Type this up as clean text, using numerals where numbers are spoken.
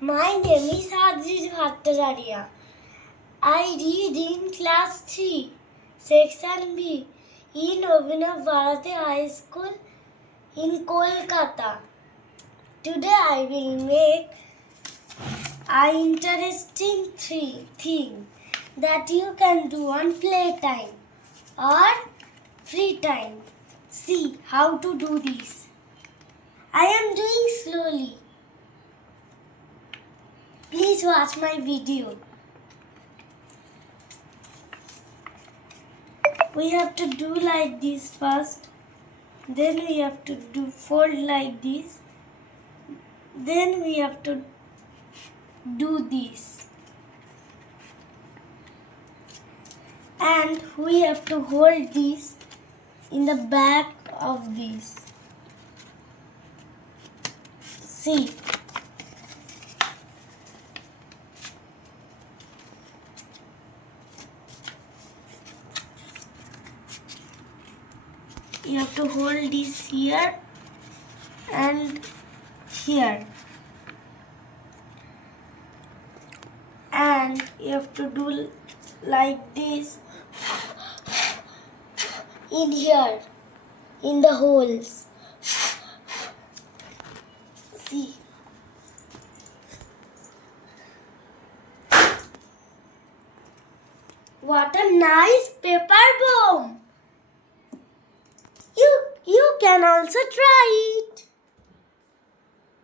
My name is Hadrid Bhattacharya. I read in class 3, section B, in Abhinav Bharati High School in Kolkata. Today I will make an interesting thing that you can do on playtime or free time. See how to do this. I am doing slowly. Please watch my video. We have to do like this first. Then we have to do fold like this. Then we have to do this. And we have to hold this in the back of this. See. You have to hold this here and here. And you have to do like this in here, in the holes. See. What a nice paper bomb! You can also try it.